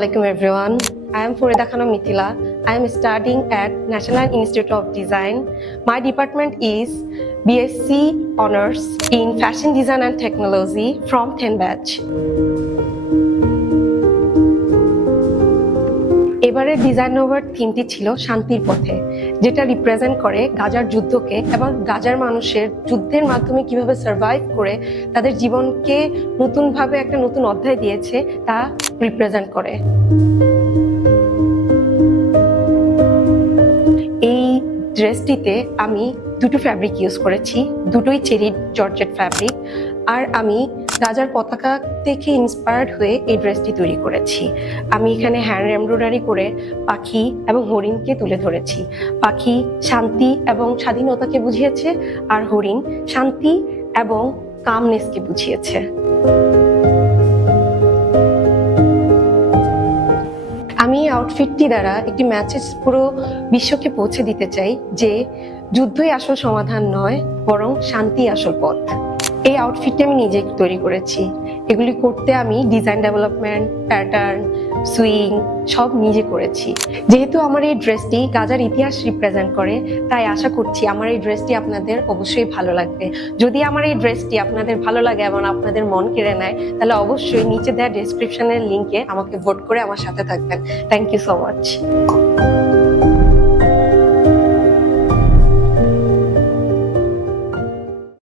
Assalamualaikum everyone. I am Furida Khanum Mithila. I am studying at National Institute of Design. My department is BSc Honors in Fashion Design and Technology from 10 batch. এবারের design over থিমটি ছিল শান্তির পথে, যেটা represent করে গাজার যুদ্ধকে এবং গাজার মানুষের যুদ্ধের মাধ্যমে কিভাবে সার্ভাইভ করে তাদের জীবনকে নতুনভাবে একটা নতুন অধ্যায় দিয়েছে তা রিপ্রেজেন্ট করে। এই ড্রেসটিতে আমি দুটো ফ্যাব্রিক ইউজ করেছি, দুটোই চেরি জর্জেট ফ্যাব্রিক। আর আমি গাজার পতাকা থেকে ইন্সপায়ার্ড হয়ে এই ড্রেসটি তৈরি করেছি। আমি এখানে হ্যান্ড এমব্রয়ডারি করে পাখি এবং হরিণকে তুলে ধরেছি। পাখি শান্তি এবং স্বাধীনতাকে বুঝিয়েছে, আর হরিণ শান্তি এবং কামনেসকে বুঝিয়েছে। আমি এই আউটফিটটি দ্বারা একটি মেসেজ পুরো বিশ্বকে পৌঁছে দিতে চাই যে যুদ্ধই আসল সমাধান নয়, বরং শান্তি আসল পথ। এই আউটফিটটি আমি নিজে তৈরি করেছি। এগুলি করতে আমি ডিজাইন ডেভেলপমেন্ট, প্যাটার্ন, সুইং সব নিজে করেছি। যেহেতু আমার এই ড্রেসটি গাজার ইতিহাস রিপ্রেজেন্ট করে, তাই আশা করছি আমার এই ড্রেসটি আপনাদের অবশ্যই ভালো লাগবে। যদি আমার এই ড্রেসটি আপনাদের ভালো লাগে এবং আপনাদের মন কেড়ে নেয়, তাহলে অবশ্যই নিচে দেওয়া ডেসক্রিপশনের লিঙ্কে আমাকে ভোট করে আমার সাথে থাকবেন। Thank you so much.